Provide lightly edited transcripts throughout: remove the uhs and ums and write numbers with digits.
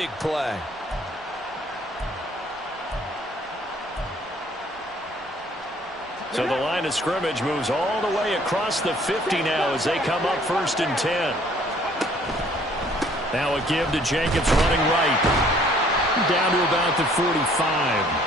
big play. So the line of scrimmage moves all the way across the 50 now as they come up 1st and 10. Now a give to Jacobs running right. Down to about the 45.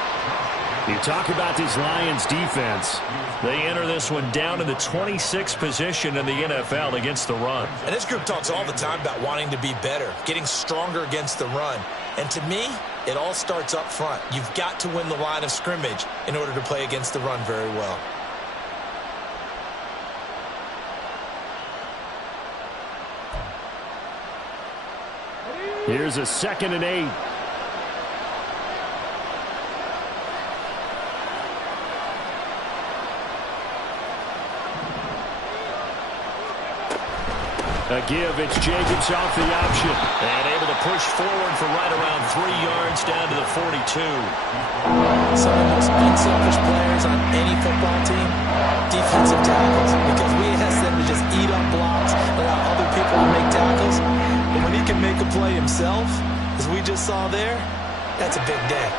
You talk about this Lions defense. They enter this one down in the 26th position in the NFL against the run. And this group talks all the time about wanting to be better, getting stronger against the run. And to me, it all starts up front. You've got to win the line of scrimmage in order to play against the run very well. Here's a 2nd and 8. A give, it's Jacobs off the option. And able to push forward for right around 3 yards down to the 42. Some of the most unselfish players on any football team, defensive tackles, because we ask them to just eat up blocks, allow other people to make tackles. But when he can make a play himself, as we just saw there, that's a big day.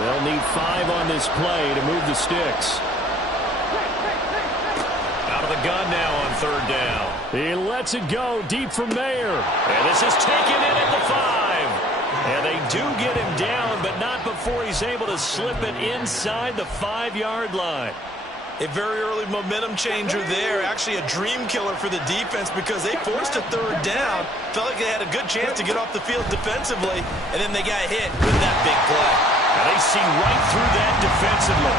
They'll need 5 on this play to move the sticks. Out of the gun now on 3rd down. He lets it go deep from there. And this is taken in at the 5. And they do get him down, but not before he's able to slip it inside the 5-yard line. A very early momentum changer there. Actually a dream killer for the defense because they forced a 3rd down. Felt like they had a good chance to get off the field defensively, and then they got hit with that big play. And they see right through that defensively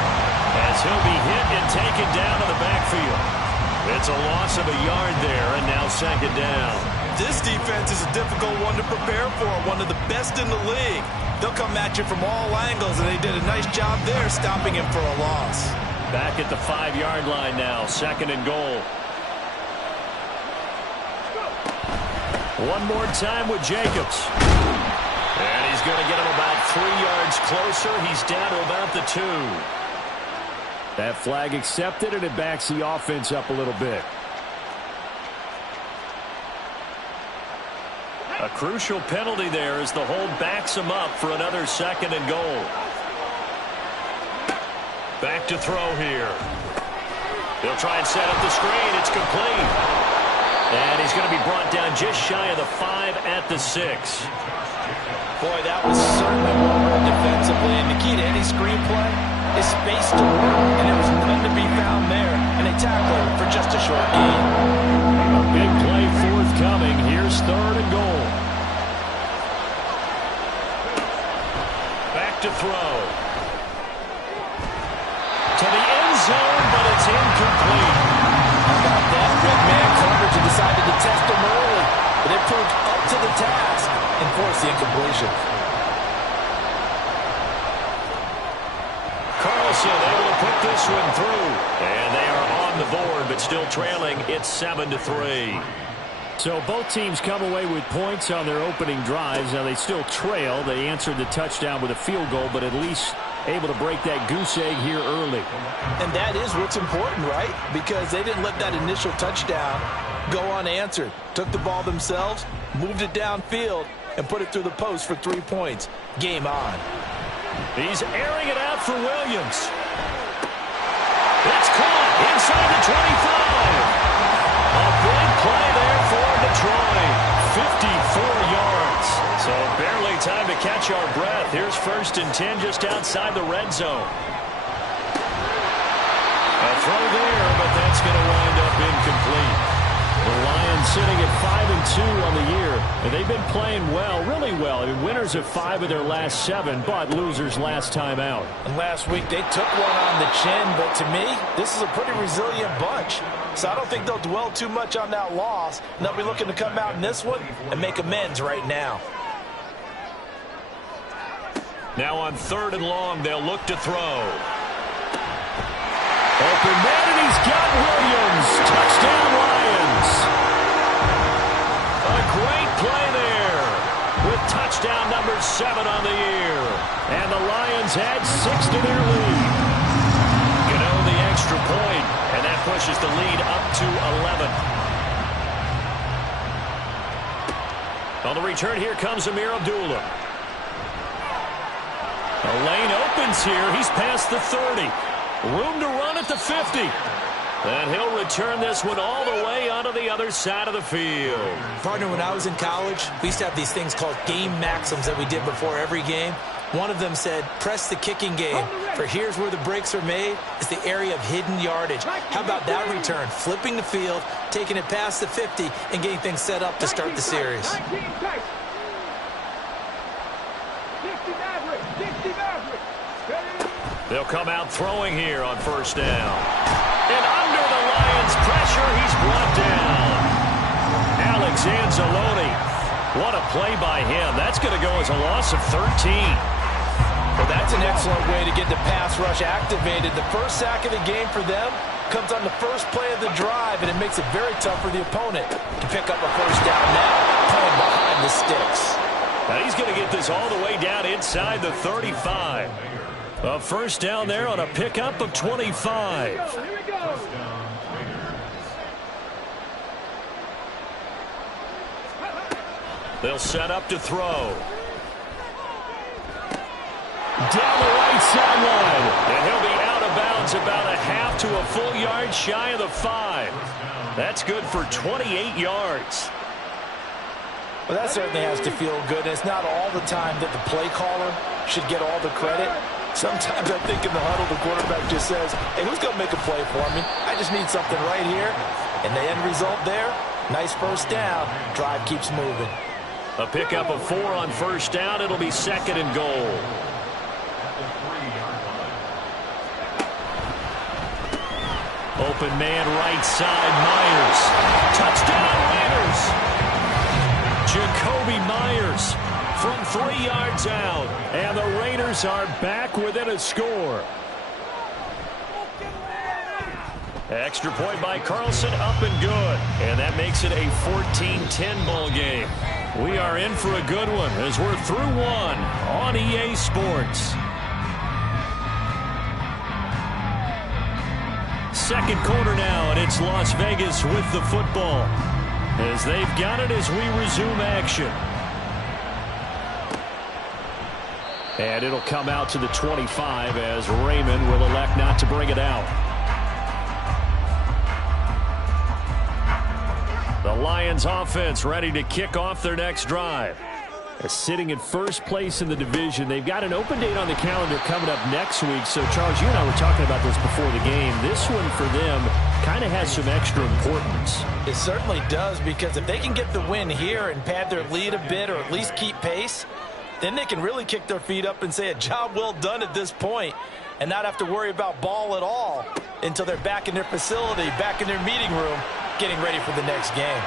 as he'll be hit and taken down to the backfield. It's a loss of a yard there, and now 2nd down. This defense is a difficult one to prepare for, one of the best in the league. They'll come at you from all angles, and they did a nice job there stopping him for a loss. Back at the 5-yard line now, 2nd and goal. One more time with Jacobs. And he's going to get him about 3 yards closer. He's down to about the 2. That flag accepted, and it backs the offense up a little bit. A crucial penalty there as the hold backs him up for another 2nd and goal. Back to throw here. He'll try and set up the screen. It's complete. And he's going to be brought down just shy of the 5 at the 6. Boy, that was certainly well read defensively. And the key to any screenplay is space to work. And there was none to be found there. And they tackle him for just a short gain. A big play forthcoming. Here's 3rd and goal. Back to throw. To the end zone, but it's incomplete. How about that? Good man coverage and decided to test him early. But it proved up to the task and forced the incompletion. Carlson able to put this one through. And they are on the board, but still trailing. It's 7-3. So both teams come away with points on their opening drives. Now they still trail. They answered the touchdown with a field goal, but at least able to break that goose egg here early. And that is what's important, right? Because they didn't let that initial touchdown go unanswered. Took the ball themselves, moved it downfield, and put it through the post for 3 points. Game on. He's airing it out for Williams. It's caught inside the 25. A big play there for Detroit. 54 yards. So barely time to catch our breath. Here's 1st and 10 just outside the red zone. A throw there, but that's going to wind up incomplete. The Lions sitting at 5-2 on the year. And they've been playing well, really well. I mean, winners of 5 of their last 7, but losers last time out. And last week they took one on the chin, but to me, this is a pretty resilient bunch. So I don't think they'll dwell too much on that loss. And they'll be looking to come out in this one and make amends right now. Now on 3rd and long, they'll look to throw. Open man, and he's got Williams. Touchdown, Lions. A great play there with touchdown number 7 on the year. And the Lions add 6 to their lead. You know, the extra point, and that pushes the lead up to 11. On the return, here comes Amir Abdullah. A lane opens here. He's past the 30. Room to run at the 50. And he'll return this one all the way onto the other side of the field. Partner, when I was in college, we used to have these things called game maxims that we did before every game. One of them said, press the kicking game, for here's where the breaks are made. It's the area of hidden yardage. How about that return? Flipping the field, taking it past the 50, and getting things set up to start the series. They'll come out throwing here on first down. And under the Lions' pressure, he's brought down. Alex Anzalone. What a play by him. That's going to go as a loss of 13. Well, that's an excellent way to get the pass rush activated. The first sack of the game for them comes on the first play of the drive, and it makes it very tough for the opponent to pick up a first down now, playing behind the sticks. Now he's going to get this all the way down inside the 35. A first down there on a pickup of 25. They'll set up to throw. Down the right sideline. And he'll be out of bounds about a half to a full yard shy of the 5. That's good for 28 yards. Well, that certainly has to feel good. It's not all the time that the play caller should get all the credit. Sometimes I think in the huddle, the quarterback just says, hey, who's going to make a play for me? I just need something right here. And the end result there, nice first down. Drive keeps moving. A pickup of 4 on first down. It'll be second and goal. Open man right side, Myers. Touchdown Raiders. Jakobi Myers from 3 yards out. And the Raiders are back within a score. Extra point by Carlson, up and good. And that makes it a 14-10 ball game. We are in for a good one as we're through one on EA Sports. Second quarter now, and it's Las Vegas with the football as they've got it as we resume action. And it'll come out to the 25 as Raymond will elect not to bring it out. The Lions offense ready to kick off their next drive. Sitting in first place in the division. They've got an open date on the calendar coming up next week. So, Charles, you and I were talking about this before the game. This one for them kind of has some extra importance. It certainly does, because if they can get the win here and pad their lead a bit or at least keep pace, then they can really kick their feet up and say a job well done at this point and not have to worry about ball at all until they're back in their facility, back in their meeting room, getting ready for the next game.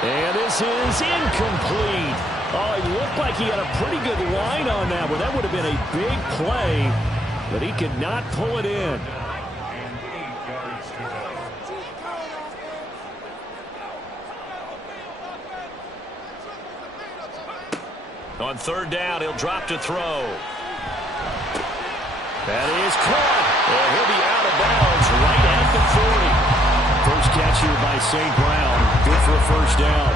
And this is incomplete. Oh, it looked like he had a pretty good line on that one. That would have been a big play, but he could not pull it in. On third down, he'll drop to throw. That is caught. And he'll be out of bounds right at the 40. First catch here by St. Brown. Good for a first down.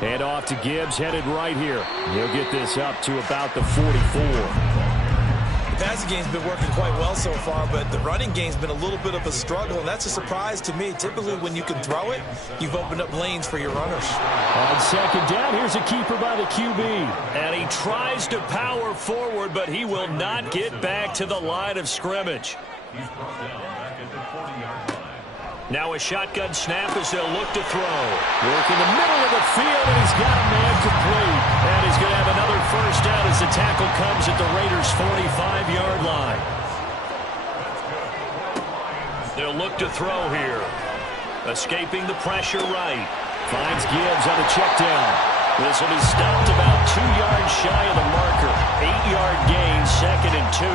Hand off to Gibbs, headed right here. He'll get this up to about the 44. The passing game's been working quite well so far, but the running game's been a little bit of a struggle, and that's a surprise to me. Typically, when you can throw it, you've opened up lanes for your runners. On second down, here's a keeper by the QB. And he tries to power forward, but he will not get back to the line of scrimmage. Now a shotgun snap as they'll look to throw. Work in the middle of the field, and he's got a man complete. And he's going to have another first down as the tackle comes at the Raiders' 45-yard line. They'll look to throw here. Escaping the pressure right. Finds Gibbs on a check down. This will be stopped about 2 yards shy of the marker. 8-yard gain, second and 2.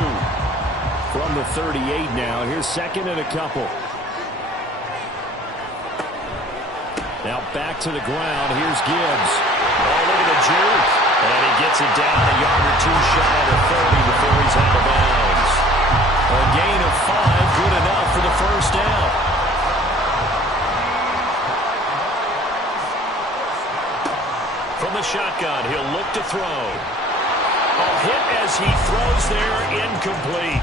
From the 38 now. Here's second and a couple. Now back to the ground. Here's Gibbs. Oh, look at the juke. And he gets it down a yard or 2 shy of the 30 before he's out of bounds. A gain of 5, good enough for the first down. the shotgun. He'll look to throw. A hit as he throws there, incomplete.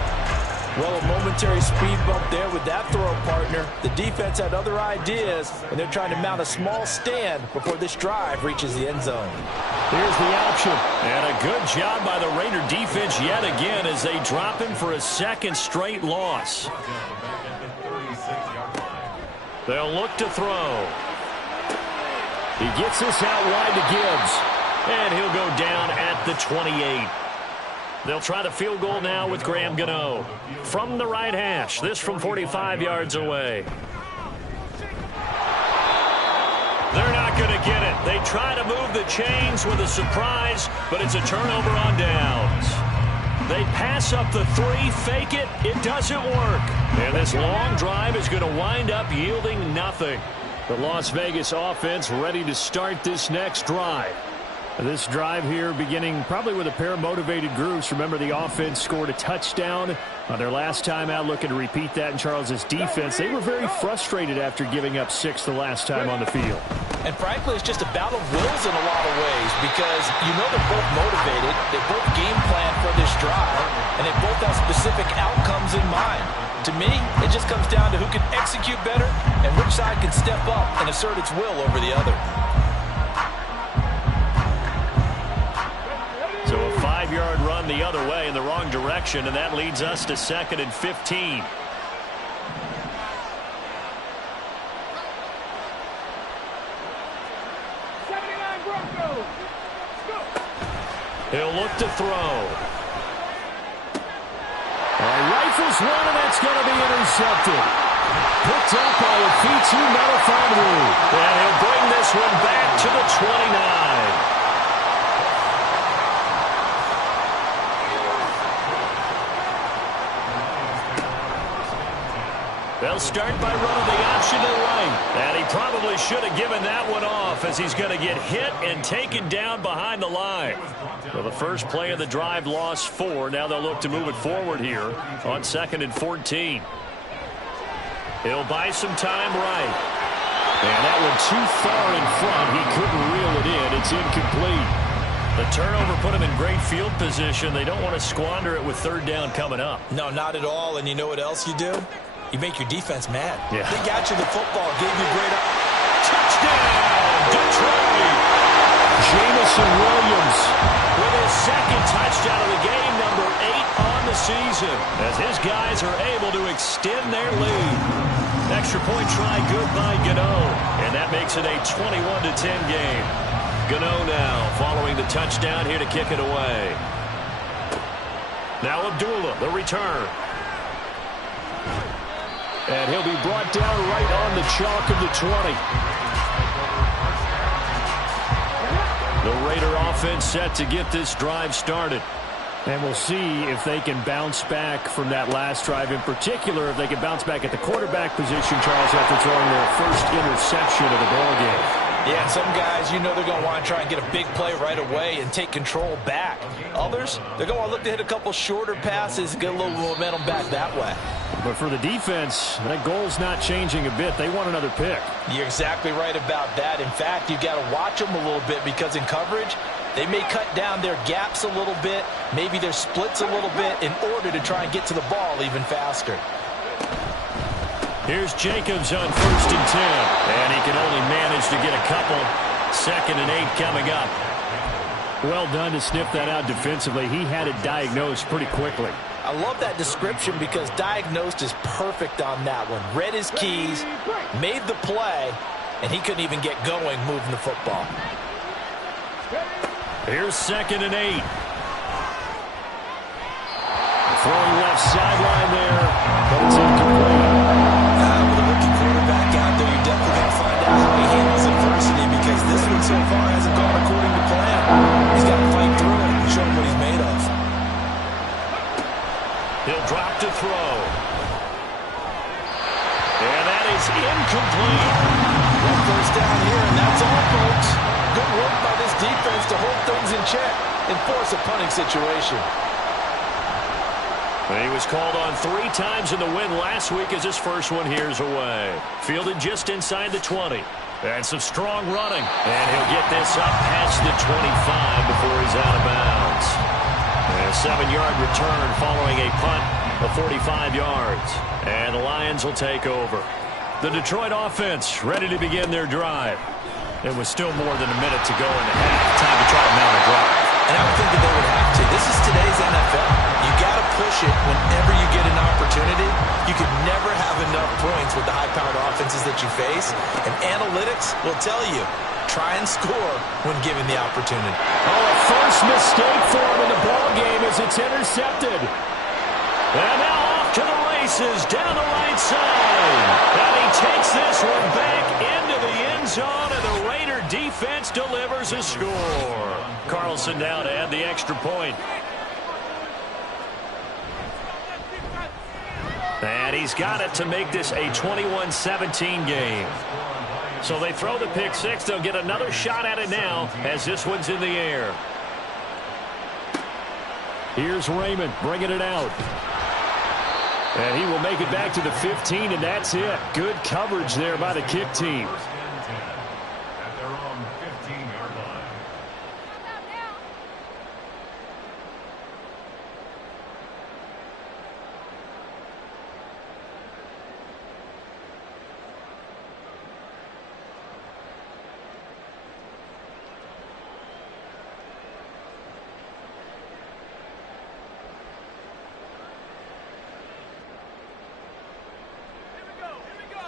Well, a momentary speed bump there with that throw, partner. The defense had other ideas, and they're trying to mount a small stand before this drive reaches the end zone. Here's the option. And a good job by the Raider defense yet again as they drop him for a second straight loss. They'll look to throw. He gets this out wide to Gibbs. And he'll go down at the 28. They'll try the field goal now with Graham Gano. From the right hash, this from 45 yards away. They're not going to get it. They try to move the chains with a surprise, but it's a turnover on downs. They pass up the three, fake it. It doesn't work. And this long drive is going to wind up yielding nothing. The Las Vegas offense ready to start this next drive. This drive here beginning probably with a pair of motivated groups. Remember, the offense scored a touchdown on their last time out, looking to repeat that in Charles's defense. They were very frustrated after giving up 6 the last time on the field. And frankly, it's just a battle of wills in a lot of ways because you know they're both motivated, they both game plan for this drive, and they both have specific outcomes in mind. To me, it just comes down to who can execute better and which side can step up and assert its will over the other. So a 5-yard run the other way in the wrong direction, and that leads us to 2nd and 15. He'll look to throw. Rifles one, and that's going to be intercepted. Picked up by a Fitu Melifonwu. And he'll bring this one back to the 29. They'll start by running the option to the right. And he probably should have given that one off as he's going to get hit and taken down behind the line. Well, the first play of the drive lost 4. Now they'll look to move it forward here on 2nd and 14. He'll buy some time right. And that one too far in front. He couldn't reel it in. It's incomplete. The turnover put him in great field position. They don't want to squander it with 3rd down coming up. No, not at all. And you know what else you do? You make your defense mad. Yeah. They got you the football, gave you great touchdown, Detroit. Jamison Williams with his 2nd touchdown of the game, number 8 on the season, as his guys are able to extend their lead. Extra point try good by Gano, and that makes it a 21-10 game. Gano now following the touchdown here to kick it away. Now Abdullah, the return. And he'll be brought down right on the chalk of the 20. The Raider offense set to get this drive started. And we'll see if they can bounce back from that last drive. In particular, if they can bounce back at the quarterback position, Charles, after throwing their first interception of the ballgame. Yeah, and some guys, you know they're going to want to try and get a big play right away and take control back. Others, they're going to look to hit a couple shorter passes, get a little momentum back that way. But for the defense, that goal's not changing a bit. They want another pick. You're exactly right about that. In fact, you've got to watch them a little bit because in coverage, they may cut down their gaps a little bit, maybe their splits a little bit in order to try and get to the ball even faster. Here's Jacobs on 1st and 10. And he can only manage to get a couple. 2nd and 8 coming up. Well done to sniff that out defensively. He had it diagnosed pretty quickly. I love that description because diagnosed is perfect on that one. Read his keys, made the play, and he couldn't even get going moving the football. Here's 2nd and 8. Throwing left sideline there, but it's incomplete. With a rookie quarterback out there, you're definitely going to find out how he handles adversity because this one so far hasn't gone according to plan. He's got to fight through it and show him what he's made of. He'll drop to throw. And that is incomplete. One first down here, and that's all, folks. Good work by this defense to hold things in check and force a punting situation. He was called on 3 times in the win last week as his first one here's away. Fielded just inside the 20. And some strong running. And he'll get this up past the 25 before he's out of bounds. And a 7-yard return following a punt of 45 yards. And the Lions will take over. The Detroit offense ready to begin their drive. It was still more than a minute to go in the half. Time to try to mount a drive. And I would think that they would have to. This is today's NFL. You got to push it whenever you get an opportunity. You could never have enough points with the high-powered offenses that you face. And analytics will tell you, try and score when given the opportunity. Oh, a first mistake for him in the ball game as it's intercepted. And now off to the races down the right side. And he takes this one back into the end zone, and the Raider defense delivers a score. Carlson now to add the extra point. And he's got it to make this a 21-17 game. So they throw the pick six. They'll get another shot at it now as this one's in the air. Here's Raymond bringing it out. And he will make it back to the 15, and that's it. Good coverage there by the kick team. At their own 15-yard line.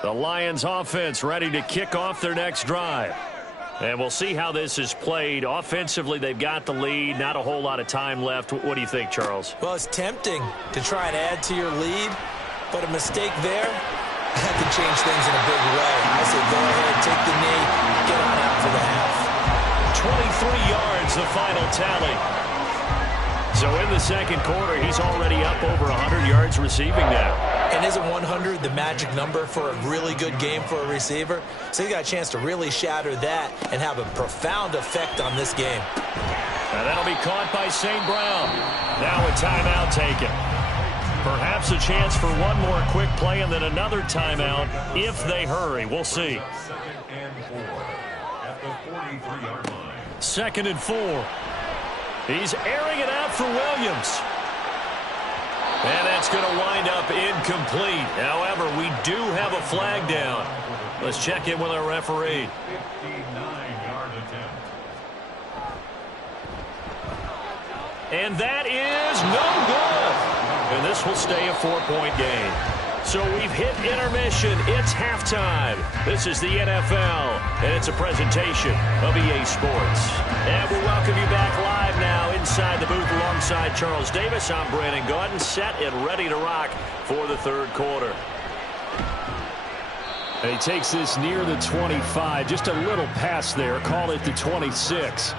The Lions offense ready to kick off their next drive. And we'll see how this is played. Offensively, they've got the lead. Not a whole lot of time left. What do you think, Charles? Well, it's tempting to try and add to your lead, but a mistake there that can change things in a big way. I say go ahead, take the knee, get on out for the half. 23 yards, the final tally. So in the second quarter, he's already up over 100 yards receiving now. And isn't 100 the magic number for a really good game for a receiver? So he's got a chance to really shatter that and have a profound effect on this game. And that'll be caught by St. Brown. Now a timeout taken. Perhaps a chance for one more quick play and then another timeout if they hurry. We'll see. Second and 4 at the 43-yard line. 2nd and 4. He's airing it out for Williams. And that's going to wind up incomplete. However, we do have a flag down. Let's check in with our referee. 59-yard attempt. And that is no good. And this will stay a 4-point game. So we've hit intermission. It's halftime. This is the NFL, and it's a presentation of EA Sports. And we'll welcome you back live now inside the booth alongside Charles Davis. I'm Brandon Gaudin, set and ready to rock for the third quarter. And he takes this near the 25. Just a little pass there. Call it the 26.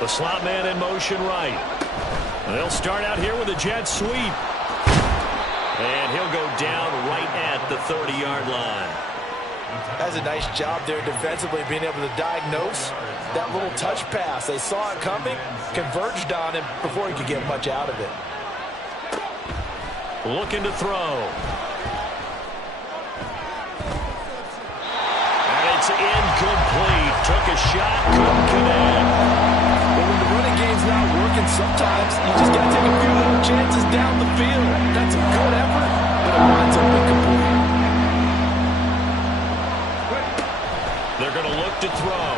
The slot man in motion right. They'll start out here with a jet sweep. And he'll go down right at the 30-yard line. That's a nice job there defensively, being able to diagnose that little touch pass. They saw it coming, converged on him before he could get much out of it. Looking to throw. And it's incomplete. Took a shot, couldn't connect. But when the running game's not working, sometimes you just got to take a few little chances down the field. That's a good effort, but it winds up incomplete. They're going to look to throw.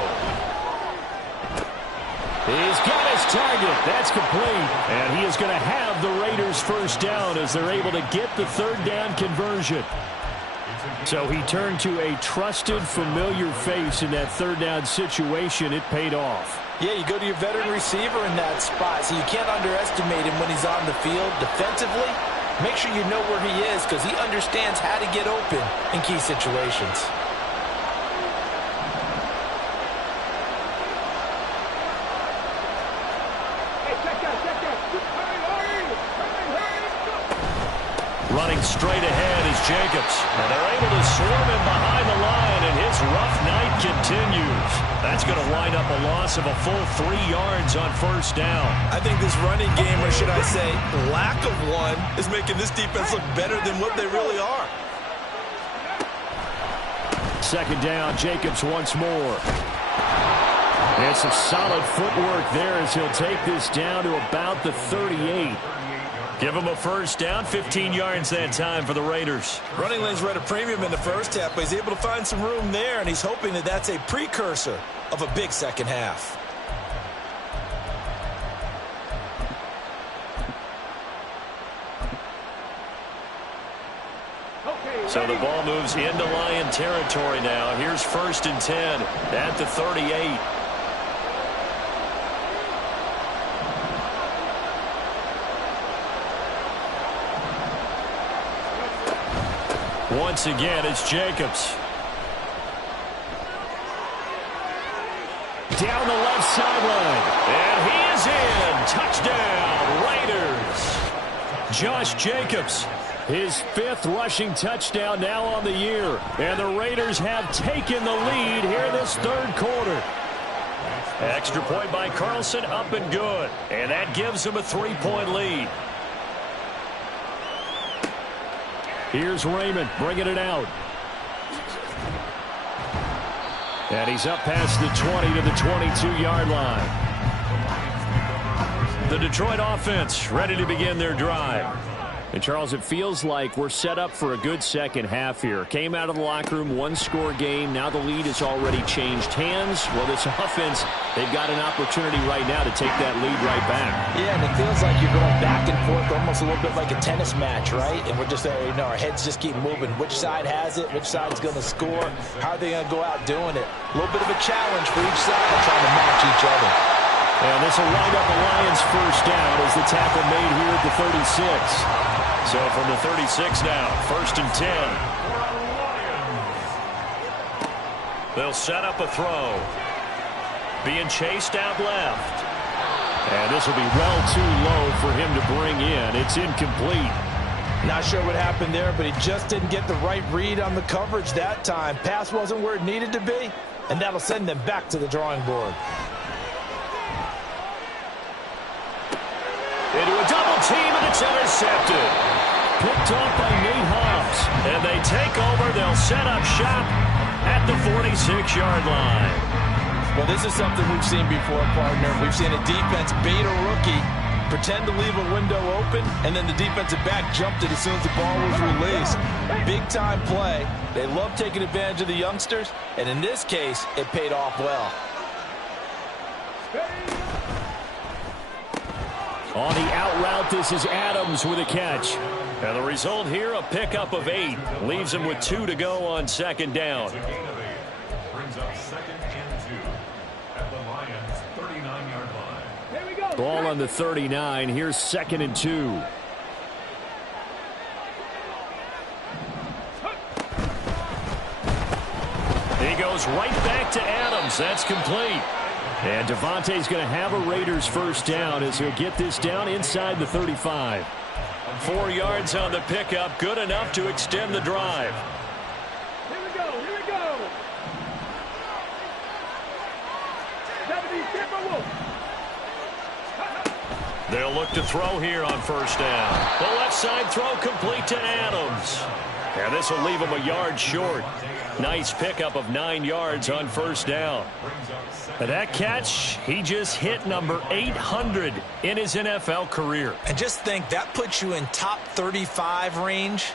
He's got his target. That's complete. And he is going to have the Raiders first down as they're able to get the third down conversion. So he turned to a trusted, familiar face in that third down situation. It paid off. Yeah, you go to your veteran receiver in that spot, so you can't underestimate him when he's on the field. Defensively, make sure you know where he is because he understands how to get open in key situations. Running straight ahead is Jacobs. And they're able to swarm him behind the line, and his rough night continues. That's going to wind up a loss of a full 3 yards on first down. I think this running game, or should I say lack of one, is making this defense look better than what they really are. Second down, Jacobs once more. And some solid footwork there as he'll take this down to about the 38. Give him a first down, 15 yards that time for the Raiders. Running lanes were at a premium in the first half, but he's able to find some room there, and he's hoping that that's a precursor of a big second half. So the ball moves into Lion territory now. Here's 1st and 10 at the 38. Once again, it's Jacobs. Down the left sideline. And he is in. Touchdown, Raiders. Josh Jacobs, his 5th rushing touchdown now on the year. And the Raiders have taken the lead here this 3rd quarter. Extra point by Carlson, up and good. And that gives them a 3-point lead. Here's Raymond bringing it out. And he's up past the 20 to the 22-yard line. The Detroit offense ready to begin their drive. And, Charles, it feels like we're set up for a good second half here. Came out of the locker room, 1-score game. Now the lead has already changed hands. Well, this offense, they've got an opportunity right now to take that lead right back. Yeah, and it feels like you're going back and forth almost a little bit like a tennis match, right? And we're just, our heads just keep moving. Which side has it? Which side's going to score? How are they going to go out doing it? A little bit of a challenge for each side trying to match each other. And this will wind up the Lions' first down as the tackle made here at the 36. So from the 36 now, 1st and 10. They'll set up a throw. Being chased out left. And this will be well too low for him to bring in. It's incomplete. Not sure what happened there, but he just didn't get the right read on the coverage that time. Pass wasn't where it needed to be, and that'll send them back to the drawing board. Into a double team, and it's intercepted. Picked off by Nate Hobbs. And they take over. They'll set up shop at the 46-yard line. Well, this is something we've seen before, partner. We've seen a defense bait a rookie, pretend to leave a window open, and then the defensive back jumped it as soon as the ball was released. Big-time play. They love taking advantage of the youngsters, and in this case, it paid off well. On the out route, this is Adams with a catch. And the result here, a pickup of 8. Leaves him with 2 to go on 2nd down. Brings up 2nd and 2 at the Lions' 39-yard line. Here we go. Ball on the 39. Here's 2nd and 2. He goes right back to Adams. That's complete. And Devontae's going to have a Raiders first down as he'll get this down inside the 35. 4 yards on the pickup, good enough to extend the drive. Here we go. Here we go. They'll look to throw here on first down. The left side throw complete to Adams. And this will leave him a yard short. Nice pickup of 9 yards on first down. And that catch, he just hit number 800 in his NFL career. And just think, that puts you in top 35 range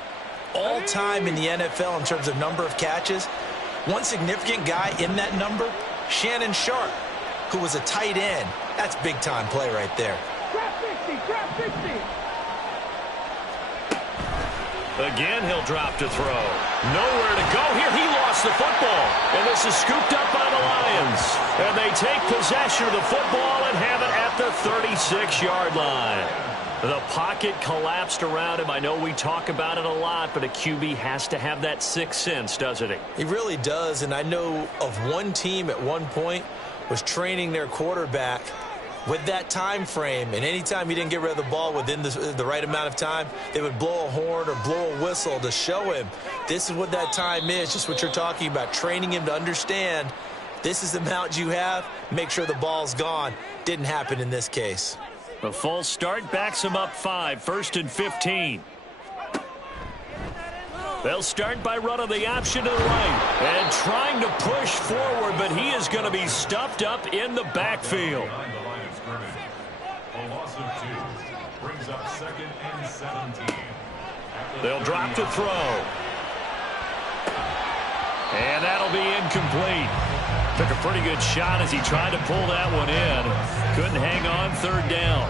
all time in the NFL in terms of number of catches. One significant guy in that number, Shannon Sharpe, who was a tight end. That's big-time play right there. Grab 60, grab 60. Again, he'll drop to throw. Nowhere to go here. He lost the football. And this is scooped up by the Lions. And they take possession of the football and have it at the 36-yard line. The pocket collapsed around him. I know we talk about it a lot, but a QB has to have that sixth sense, doesn't he? He really does, and I know of one team at one point was training their quarterback with that time frame, and anytime he didn't get rid of the ball within the right amount of time, they would blow a horn or blow a whistle to show him this is what that time is, just what you're talking about, training him to understand this is the amount you have, make sure the ball's gone. Didn't happen in this case. The false start backs him up 5, 1st and 15. They'll start by running the option to the right and trying to push forward, but he is going to be stuffed up in the backfield. A loss of 2 brings up 2nd and 17. They'll drop to throw. And that'll be incomplete. Took a pretty good shot as he tried to pull that one in. Couldn't hang on, 3rd down.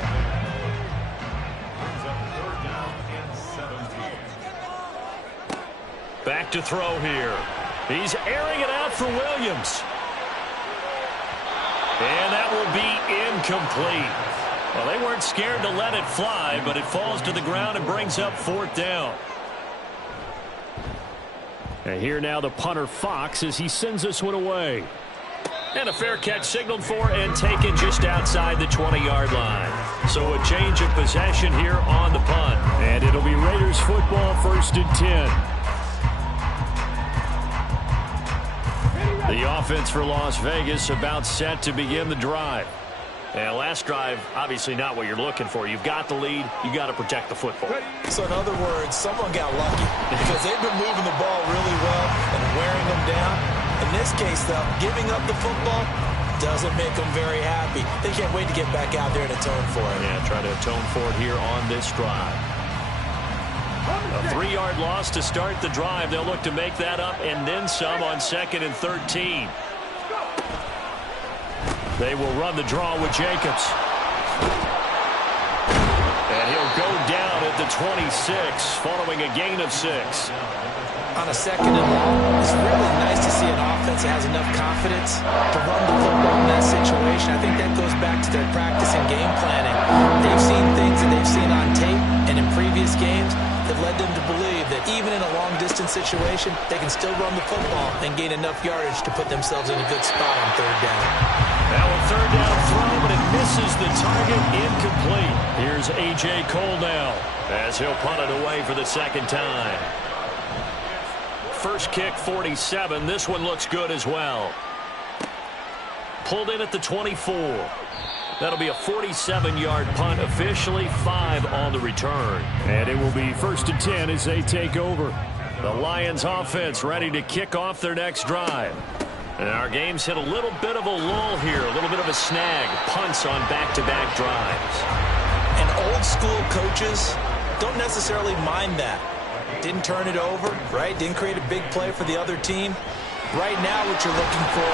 Brings up 3rd down and 17. Back to throw here. He's airing it out for Williams. And that will be incomplete. Well, they weren't scared to let it fly, but it falls to the ground and brings up 4th down. And here now the punter Fox as he sends this one away. And a fair catch signaled for and taken just outside the 20-yard line. So a change of possession here on the punt. And it'll be Raiders football, 1st and 10. The offense for Las Vegas about set to begin the drive. And last drive, obviously not what you're looking for. You've got the lead. You got to protect the football. So in other words, someone got lucky because they've been moving the ball really well and wearing them down. In this case, though, giving up the football doesn't make them very happy. They can't wait to get back out there and atone for it. Yeah, try to atone for it here on this drive. A 3-yard loss to start the drive. They'll look to make that up and then some on 2nd and 13. They will run the draw with Jacobs. And he'll go down at the 26 following a gain of 6. On a 2nd and long, it's really nice to see an offense that has enough confidence to run the football in that situation. I think that goes back to their practice and game planning. They've seen things that they've seen on tape and in previous games that led them to believe that even in a long-distance situation, they can still run the football and gain enough yardage to put themselves in a good spot on 3rd down. Now a 3rd down throw, but it misses the target, incomplete. Here's A.J. Cole now as he'll punt it away for the 2nd time. First kick, 47. This one looks good as well. Pulled in at the 24. That'll be a 47-yard punt, officially 5 on the return. And it will be 1st and 10 as they take over. The Lions offense ready to kick off their next drive. And our game's hit a little bit of a lull here, a little bit of a snag. Punts on back-to-back drives. And old school coaches don't necessarily mind that. Didn't turn it over, right? Didn't create a big play for the other team. Right now what you're looking for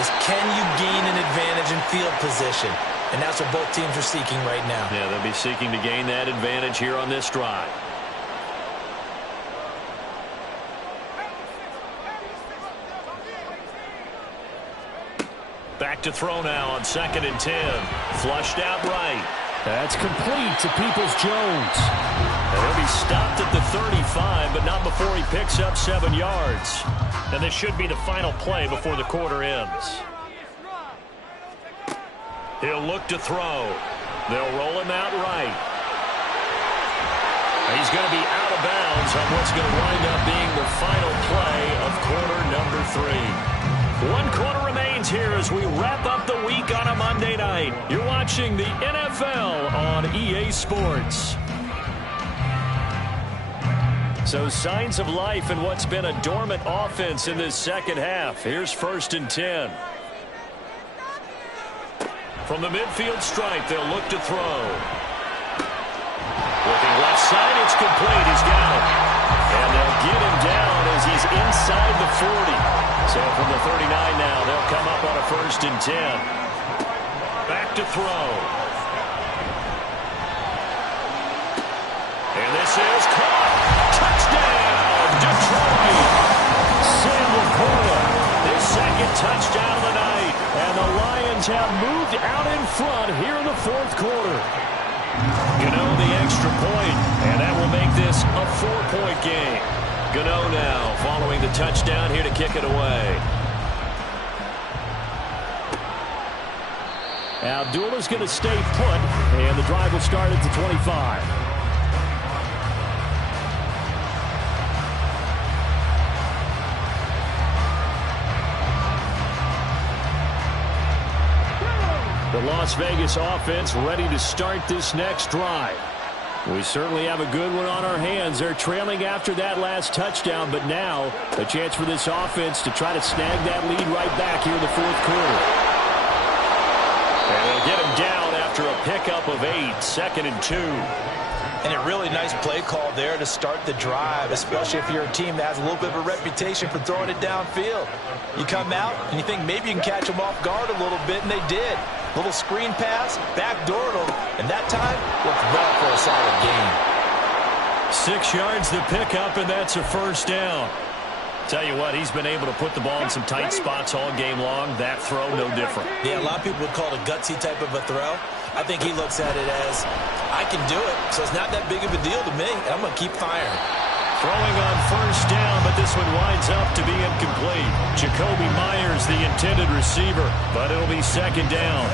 is can you gain an advantage in field position? And that's what both teams are seeking right now. Yeah, they'll be seeking to gain that advantage here on this drive. Back to throw now on 2nd and 10. Flushed out right. That's complete to Peoples-Jones. And he'll be stopped at the 35, but not before he picks up 7 yards. And this should be the final play before the quarter ends. He'll look to throw. They'll roll him out right. He's going to be out of bounds on what's going to wind up being the final play of quarter number 3. 1 quarter remains here as we wrap up the week on a Monday night. You're watching the NFL on EA Sports. So signs of life in what's been a dormant offense in this second half. Here's 1st and 10. From the midfield stripe, they'll look to throw. Looking left side, it's complete. He's got it. And they'll get him down as he's inside the 40. So from the 39 now, they'll come up on a 1st and 10. Back to throw. And this is caught. Touchdown, Detroit. Sam LaPorta, his 2nd touchdown of the night. And the Lions have moved out in front here in the 4th quarter. Gano the extra point, and that will make this a 4-point game. Gano now following the touchdown here to kick it away. Abdullah's going to stay put, and the drive will start at the 25. The Las Vegas offense ready to start this next drive. We certainly have a good one on our hands. They're trailing after that last touchdown, but now a chance for this offense to try to snag that lead right back here in the fourth quarter. And they'll get him down after a pickup of 8, 2nd and 2. And a really nice play call there to start the drive, especially if you're a team that has a little bit of a reputation for throwing it downfield. You come out and you think maybe you can catch them off guard a little bit, and they did. Little screen pass, backdoored them, and that time worked well for a solid gain. 6 yards to pick up, and that's a first down. Tell you what, he's been able to put the ball in some tight spots all game long. That throw, no different. Yeah, a lot of people would call it a gutsy type of a throw. I think he looks at it as, I can do it, so it's not that big of a deal to me, and I'm going to keep firing. Throwing on first down, but this one winds up to be incomplete. Jacoby Myers, the intended receiver, but it'll be 2nd down.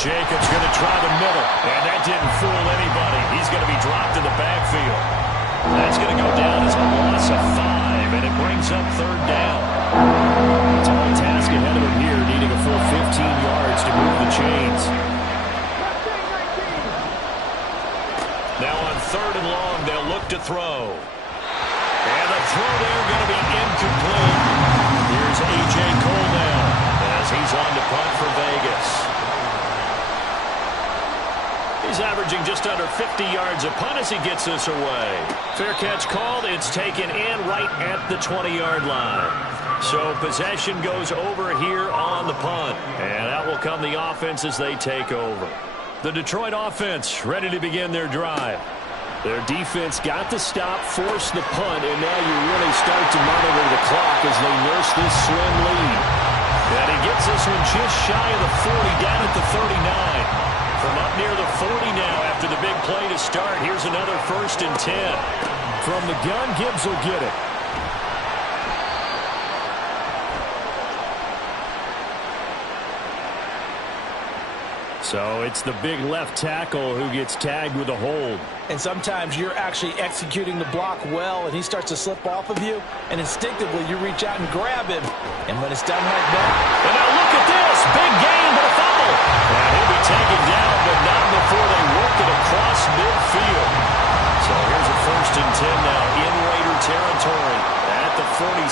Jacobs going to try the middle, and that didn't fool anybody. He's going to be dropped in the backfield. That's going to go down as a loss of 5, and it brings up 3rd down. Tall task ahead of him here, needing a full 15 yards to move the chains. Now on 3rd and long, they'll look to throw. And the throw there going to be incomplete. Here's A.J. Cole now as he's on to punt for Vegas. He's averaging just under 50 yards a punt as he gets this away. Fair catch called. It's taken in right at the 20-yard line. So possession goes over here on the punt. And out will come the offense as they take over. The Detroit offense ready to begin their drive. Their defense got the stop, forced the punt, and now you really start to monitor the clock as they nurse this slim lead. And he gets this one just shy of the 40, down at the 39. From up near the 40 now after the big play to start. Here's another 1st and 10. From the gun, Gibbs will get it. So it's the big left tackle who gets tagged with a hold. And sometimes you're actually executing the block well, and he starts to slip off of you, and instinctively you reach out and grab him. And when it's done like that... And now look at this! Big gain, but a fumble! And he'll be taken down, but not before they work it across midfield. So here's a 1st and 10 now in Raider territory at the 46.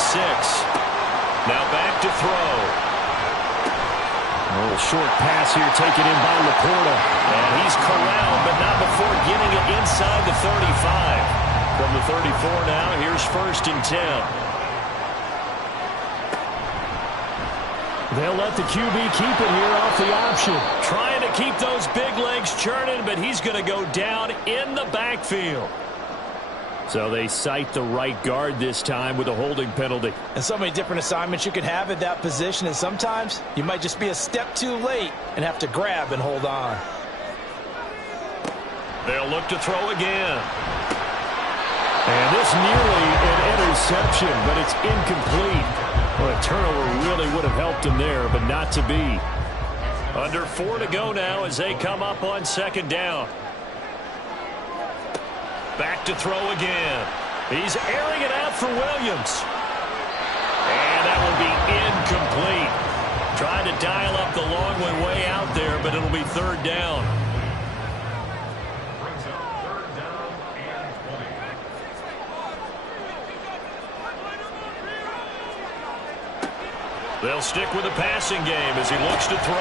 Now back to throw. A little short pass here taken in by Laporta. And he's corralled, but not before getting it inside the 35. From the 34 now, here's 1st and 10. They'll let the QB keep it here off the option. Trying to keep those big legs churning, but he's going to go down in the backfield. So they cite the right guard this time with a holding penalty. And so many different assignments you can have at that position, and sometimes you might just be a step too late and have to grab and hold on. They'll look to throw again. And this nearly an interception, but it's incomplete. Well, a turnover really would have helped him there, but not to be. Under 4 to go now as they come up on 2nd down. Back to throw again. He's airing it out for Williams. And that will be incomplete. Trying to dial up the long one way out there, but it'll be 3rd down. Brings up 3rd down and 20. They'll stick with the passing game as he looks to throw.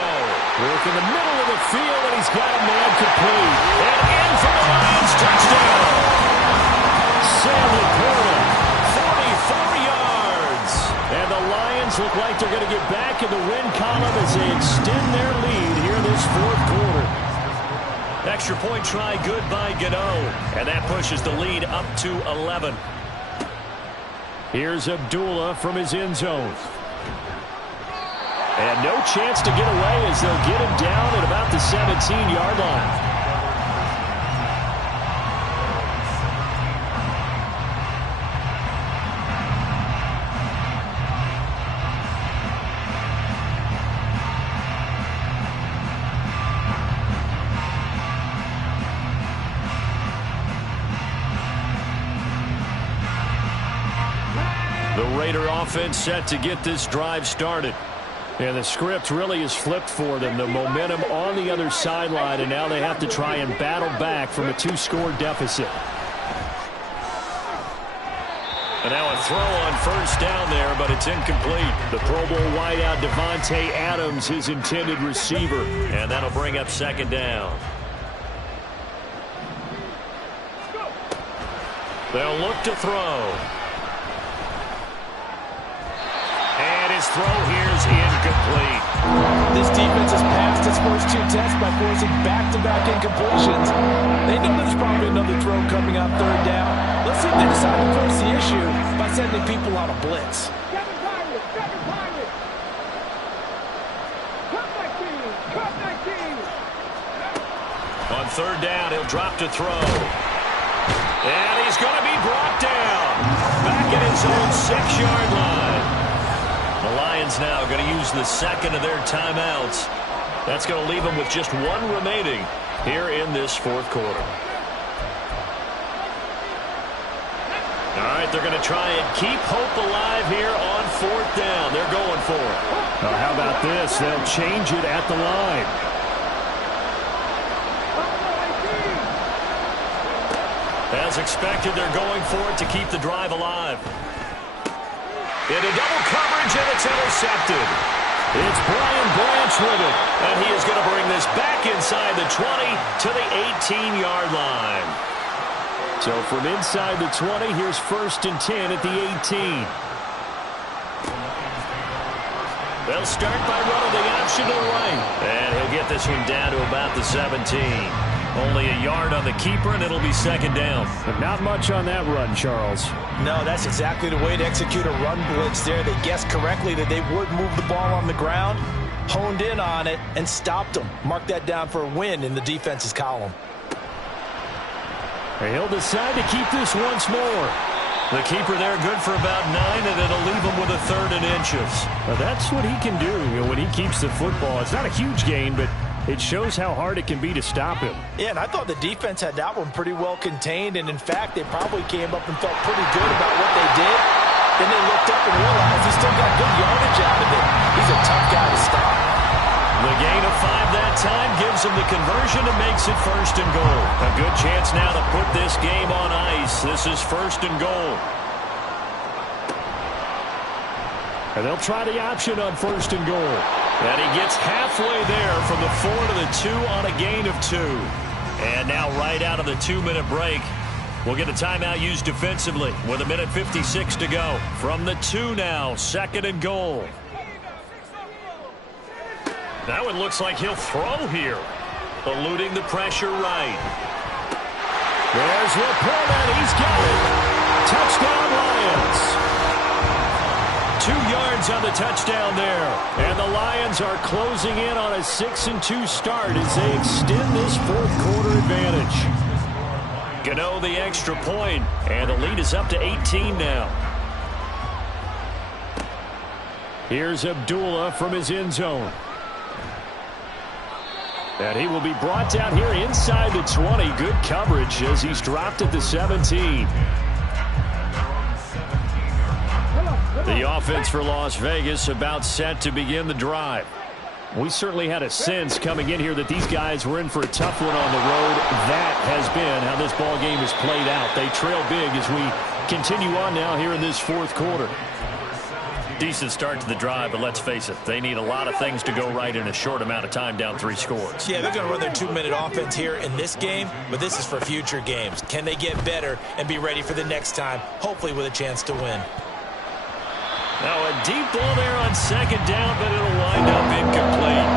Work in the middle of the field, and he's got a man complete. And in for the Lions, touchdown! Sam Laporta, 44 yards. And the Lions look like they're going to get back in the win column as they extend their lead here this 4th quarter. Extra point try good by Gano. And that pushes the lead up to 11. Here's Abdullah from his end zone. And no chance to get away as they'll get him down at about the 17-yard line. The Raider offense set to get this drive started. And the script really is flipped for them. The momentum on the other sideline, and now they have to try and battle back from a 2-score deficit. And now a throw on first down there, but it's incomplete. The Pro Bowl wideout Devontae Adams, his intended receiver. And that'll bring up second down. They'll look to throw. And his throw here is incomplete. This defense has passed its first 2 tests by forcing back-to-back incompletions. They know there's probably another throw coming on third down. Let's see if they decide to force the issue by sending people on a blitz. On third down, he'll drop to throw. And he's going to be brought down. Back at his own 6-yard line. The Lions now going to use the second of their timeouts. That's going to leave them with just 1 remaining here in this fourth quarter. All right, they're going to try and keep hope alive here on fourth down. They're going for it. How about this? They'll change it at the line. As expected, they're going for it to keep the drive alive. Into double coverage, and it's intercepted. It's Brian Branch with it, and he is going to bring this back inside the 20 to the 18-yard line. So from inside the 20, here's 1st and 10 at the 18. They'll start by running the option to the right, and he'll get this one down to about the 17. Only a yard on the keeper, and it'll be second down. But not much on that run, Charles. No, that's exactly the way to execute a run blitz there. They guessed correctly that they would move the ball on the ground, honed in on it, and stopped them. Mark that down for a win in the defense's column. He'll decide to keep this once more. The keeper there good for about 9, and it'll leave him with a 3rd and inches. Well, that's what he can do when he keeps the football. It's not a huge gain, but it shows how hard it can be to stop him. Yeah, and I thought the defense had that one pretty well contained, and in fact, they probably came up and felt pretty good about what they did. Then they looked up and realized he still got good yardage out of it. He's a tough guy to stop. The gain of 5 that time gives him the conversion and makes it 1st and goal. A good chance now to put this game on ice. This is 1st and goal. And they'll try the option on 1st and goal. And he gets halfway there from the 4 to the 2 on a gain of 2. And now right out of the 2-minute break, we'll get a timeout used defensively with 1:56 to go. From the 2 now, 2nd and goal. Now it looks like he'll throw here. Eluding the pressure right. There's LaPorta. He's got it. Touchdown Lions. 2 yards on the touchdown there. And the Lions are closing in on a 6-2 start as they extend this fourth quarter advantage. Gano the extra point, and the lead is up to 18 now. Here's Abdullah from his end zone. And he will be brought down here inside the 20. Good coverage as he's dropped at the 17. The offense for Las Vegas about set to begin the drive. We certainly had a sense coming in here that these guys were in for a tough one on the road. That has been how this ball game has played out. They trail big as we continue on now here in this fourth quarter. Decent start to the drive, but let's face it, they need a lot of things to go right in a short amount of time down 3 scores. Yeah, they're going to run their 2-minute offense here in this game, but this is for future games. Can they get better and be ready for the next time, hopefully with a chance to win? Now a deep ball there on 2nd down, but it'll wind up incomplete.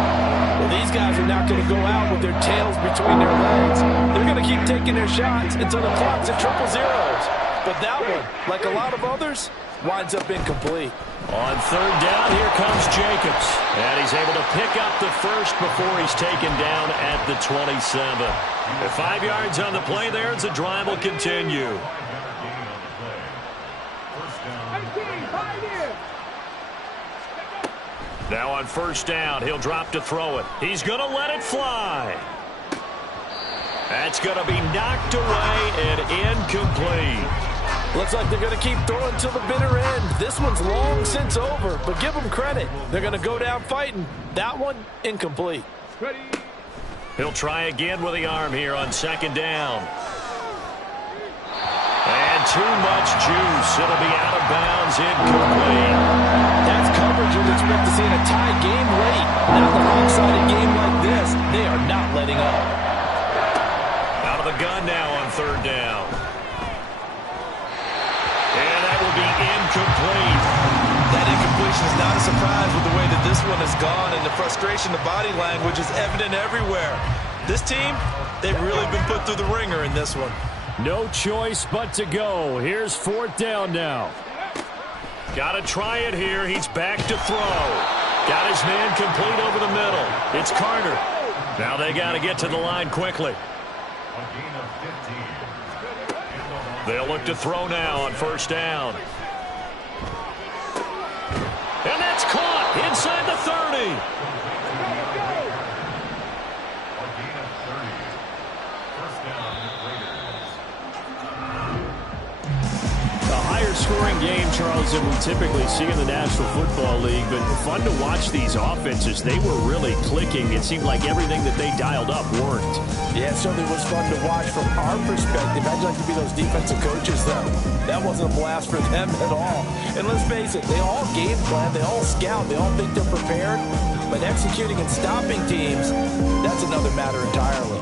Well, these guys are not going to go out with their tails between their legs. They're going to keep taking their shots until the clock's at 000. But that one, like a lot of others, winds up incomplete. On 3rd down, here comes Jacobs. And he's able to pick up the first before he's taken down at the 27. At 5 yards on the play there, the drive will continue. Now on 1st down, he'll drop to throw it. He's going to let it fly. That's going to be knocked away and incomplete. Looks like they're going to keep throwing till the bitter end. This one's long since over, but give them credit. They're going to go down fighting. That one, incomplete. Ready. He'll try again with the arm here on second down. And too much juice. It'll be out of bounds, incomplete. That's coverage you'd expect to see in a tie game late. Now the lopsided game like this, they are not letting up. Out of the gun now on third down. And that will be incomplete. That incompletion is not a surprise with the way that this one has gone, and the frustration, the body language is evident everywhere. This team, they've really been put through the ringer in this one. No choice but to go. Here's fourth down now. Got to try it here. He's back to throw. Got his man complete over the middle. It's Carter. Now they got to get to the line quickly. A gain of 15. They'll look to throw now on first down. And that's caught inside the 30. A gain of 30. First down, Raiders. A higher scoring game, Charles, than we typically see in the National Football League, but fun to watch these offenses. They were really clicking. It seemed like everything that they dialed up worked. Yeah, it certainly was fun to watch from our perspective. I'd like to be those defensive coaches, though. That wasn't a blast for them at all. And let's face it, they all game plan, they all scout, they all think they're prepared. But executing and stopping teams, that's another matter entirely.